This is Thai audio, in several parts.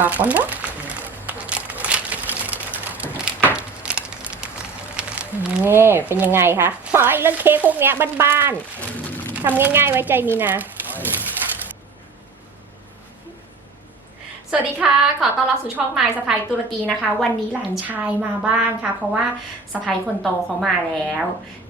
บอกก่อนเนาะนี่เป็นยังไงคะขอเรื่องเค้กพวกเนี้ยบ้านๆทำง่ายๆไว้ใจมีนะสวัสดีค่ะขอต้อนรับสู่ช่องมายสะพายตุรกีนะคะวันนี้หลานชายมาบ้านค่ะเพราะว่าสะพายคนโตเขามาแล้ว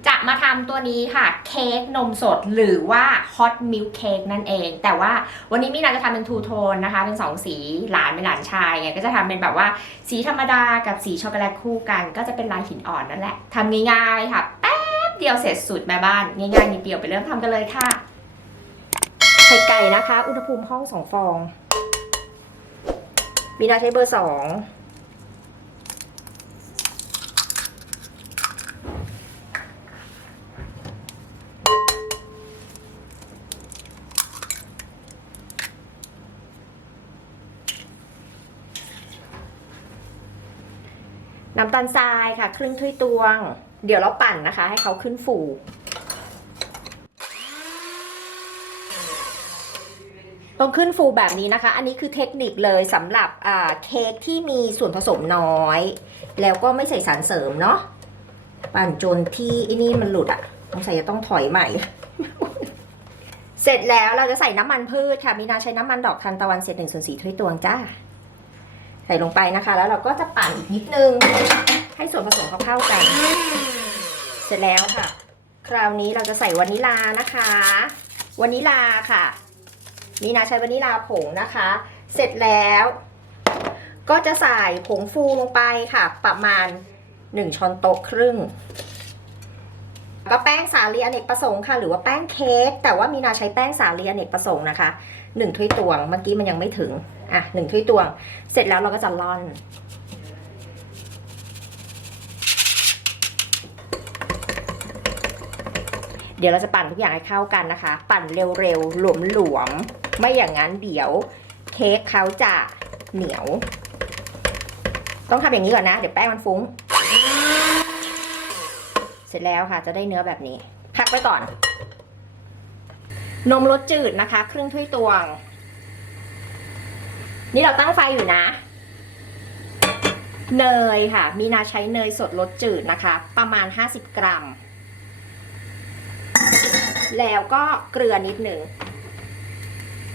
จะมาทำตัวนี้ค่ะเค้กนมสดหรือว่าฮอตมิลค์เค้กนั่นเองแต่ว่าวันนี้มีนาจะทำเป็นทูโทนนะคะเป็น2สีหลานเป็นหลานชายไงก็จะทำเป็นแบบว่าสีธรรมดากับสีช็อกโกแลตคู่กันก็จะเป็นลายหินอ่อนนั่นแหละทำง่ายๆค่ะแป๊บเดียวเสร็จสูตรแม่บ้านง่ายๆนิดเดียวไปเริ่มทำกันเลยค่ะไข่ไก่นะคะอุณหภูมิห้อง2 ฟองมีนาใช้เบอร์ 2น้ำตาลทรายค่ะครึ่งถ้วยตวงเดี๋ยวเราปั่นนะคะให้เขาขึ้นฟูต้องขึ้นฟูแบบนี้นะคะอันนี้คือเทคนิคเลยสำหรับเค้กที่มีส่วนผสมน้อยแล้วก็ไม่ใส่สารเสริมเนาะปั่นจนที่ไอ้นี่มันหลุดสงสัยจะต้องถอยใหม่ เสร็จแล้วเราจะใส่น้ำมันพืชค่ะมีนาใช้น้ำมันดอกทานตะวันเศษ1/4 ถ้วยตวงจ้าใส่ลงไปนะคะแล้วเราก็จะปั่นอีกนิดนึงให้ส่วนผสมเขาเข้ากันเสร็จแล้วค่ะคราวนี้เราจะใส่วานิลานะคะวานิลาค่ะมีนาใช้วานิลาผงนะคะเสร็จแล้วก็จะใส่ผงฟูลงไปค่ะประมาณ1 ช้อนโต๊ะครึ่งก็แป้งสาลีอเนกประสงค์ค่ะหรือว่าแป้งเค้กแต่ว่ามีนาใช้แป้งสาลีอเนกประสงค์นะคะ1 ถ้วยตวงเมื่อกี้มันยังไม่ถึง1 ถ้วยตวงเสร็จแล้วเราก็จะร่อนเดี๋ยวเราจะปั่นทุกอย่างให้เข้ากันนะคะปั่นเร็วๆหลวมๆไม่อย่างนั้นเดี๋ยวเค้กเขาจะเหนียวต้องทำอย่างนี้ก่อนนะเดี๋ยวแป้งมันฟุ้งเสร็จแล้วค่ะจะได้เนื้อแบบนี้พักไว้ก่อนนมรสจืดนะคะครึ่งถ้วยตวงนี่เราตั้งไฟอยู่นะเนยค่ะมีนาใช้เนยสดรสจืดนะคะประมาณ50 กรัมแล้วก็เกลือนิดหนึ่ง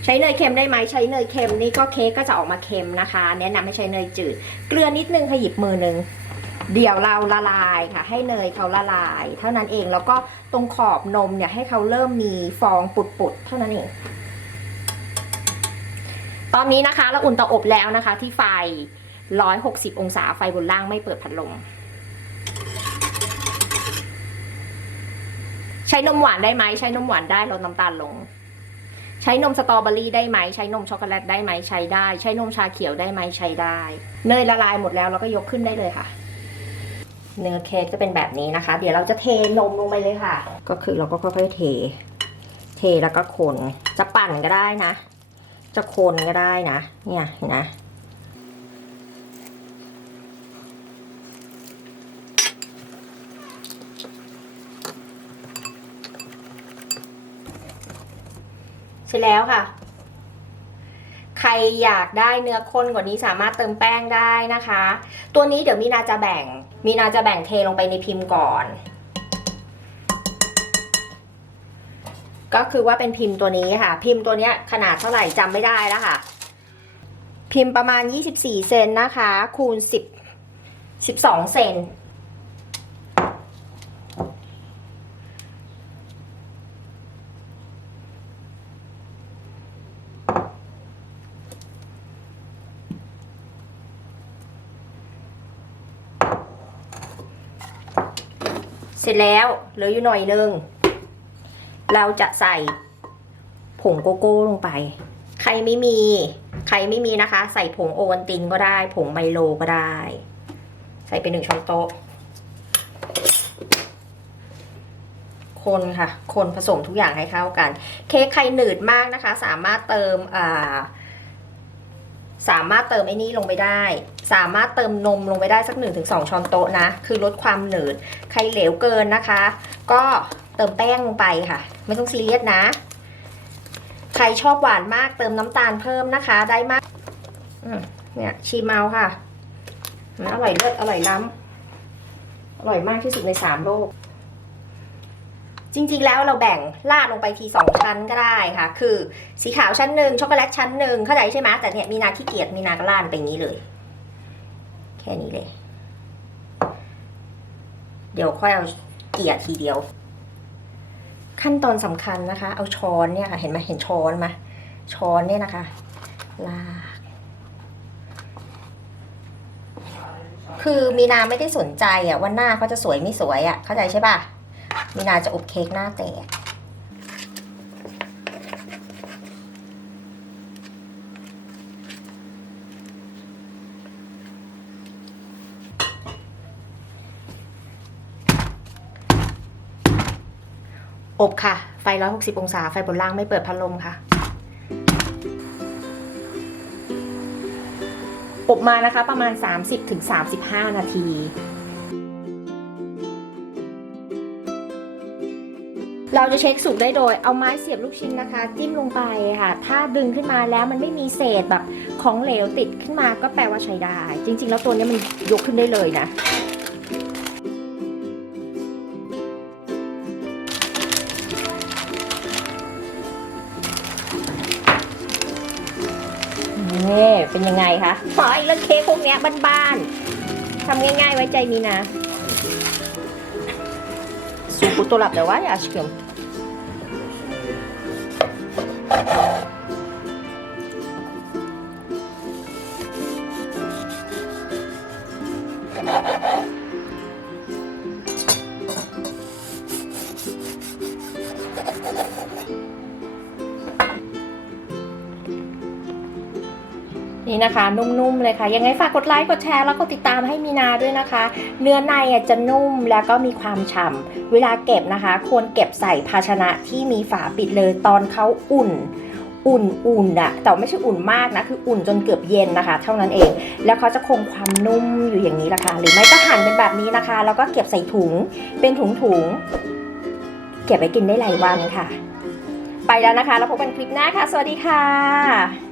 ใช้เนยเค็มได้ไหมใช้เนยเค็มนี่ก็เค้กก็จะออกมาเค็มนะคะแนะนำให้ใช้เนยจืดเกลือนิดนึงขยิบมือนึงเดี๋ยวเราละลายค่ะให้เนยเขาละลายเท่านั้นเองแล้วก็ตรงขอบนมเนี่ยให้เขาเริ่มมีฟองปุดๆเท่านั้นเองตอนนี้นะคะเราอุ่นเตาอบแล้วนะคะที่ไฟ160 องศาไฟบนล่างไม่เปิดพัดลมใช้นมหวานได้ไหมใช้นมหวานได้ลดน้ำตาลลงใช้นมสตรอเบอรี่ได้ไหมใช้นมช็อกโกแลตได้ไหมใช้ได้ใช้นมชาเขียวได้ไหมใช้ได้เนยละลายหมดแล้วเราก็ยกขึ้นได้เลยค่ะเนื้อเค้กจะเป็นแบบนี้นะคะเดี๋ยวเราจะเทนมลงไปเลยค่ะก็คือเราก็ค่อยๆเทแล้วก็คนจะปั่นก็ได้นะจะคนก็ได้นะเนี่ยเห็นนะเสร็จแล้วค่ะใครอยากได้เนื้อข้นกว่านี้สามารถเติมแป้งได้นะคะตัวนี้เดี๋ยวมีนาจะแบ่งเทลงไปในพิมพ์ก่อนก็คือว่าเป็นพิมพ์ตัวนี้ค่ะพิมพ์ตัวนี้ขนาดเท่าไหร่จำไม่ได้แล้วค่ะพิมพ์ประมาณ24 เซนนะคะคูณ12 เซนเสร็จแล้วเหลืออยู่หน่อยนึงเราจะใส่ผงโกโก้ลงไปใครไม่มีนะคะใส่ผงโอวัลตินก็ได้ผงไมโลก็ได้ใส่ไป1 ช้อนโต๊ะคนค่ะคนผสมทุกอย่างให้เข้ากันเค้กใครหนืดมากนะคะสามารถเติมไอ้นี่ลงไปได้สามารถเติมนมลงไปได้สัก 1-2 ช้อนโต๊ะนะคือลดความหนืดใครเหลวเกินนะคะก็เติมแป้งลงไปค่ะไม่ต้องซีเรียสนะใครชอบหวานมากเติมน้ำตาลเพิ่มนะคะได้มาก เนี่ยชิมเอาค่ะอร่อยเลิศอร่อยล้ำอร่อยมากที่สุดใน3 โลกจริงๆแล้วเราแบ่งราดลงไปที2 ชั้นก็ได้ค่ะ คือสีขาวชั้นหนึ่งช็อกโกแลตชั้นหนึ่งเข้าใจใช่ไหมแต่เนี่ยมีนาขี้เกียจมีนาก็ราดไปอย่างนี้เลยแค่นี้เลย เดี๋ยวค่อยเอาเกลี่ยทีเดียวขั้นตอนสำคัญนะคะเอาช้อนเนี่ยค่ะเห็นไหมเห็นช้อนไหมช้อนเนี่ยนะคะลากคือมีนาไม่ได้สนใจอะว่าหน้าเขาจะสวยไม่สวยอะเข้าใจใช่ป่ะมีนาจะอบเค้กหน้าแตกอบค่ะไฟ160 องศาไฟบนล่างไม่เปิดพัดลมค่ะอบมานะคะประมาณ 30-35 นาทีเราจะเช็คสุกได้โดยเอาไม้เสียบลูกชิ้นนะคะจิ้มลงไปค่ะถ้าดึงขึ้นมาแล้วมันไม่มีเศษแบบของเหลวติดขึ้นมาก็แปลว่าใช้ได้จริงๆแล้วตัวนี้มันยกขึ้นได้เลยนะนี่เป็นยังไงคะเฮ้ยแล้วเค้กพวกเนี้ยบ้านๆทำง่ายๆไว้ใจมีนะสูกุตัวหลับแต่ว่าอย่าอาชเกมนี่นะคะนุ่มๆเลยค่ะยังไงฝากกดไลค์กดแชร์แล้วก็ติดตามให้มีนาด้วยนะคะเนื้อในจะนุ่มแล้วก็มีความฉ่ำเวลาเก็บนะคะควรเก็บใส่ภาชนะที่มีฝาปิดเลยตอนเขาอุ่นอะแต่ไม่ใช่อุ่นมากนะคืออุ่นจนเกือบเย็นนะคะเท่านั้นเองแล้วเขาจะคงความนุ่มอยู่อย่างนี้ละค่ะหรือไม่ก็หั่นเป็นแบบนี้นะคะแล้วก็เก็บใส่ถุงเป็นถุงเก็บไว้กินได้หลายวันค่ะไปแล้วนะคะแล้วพบกันคลิปหน้าค่ะสวัสดีค่ะ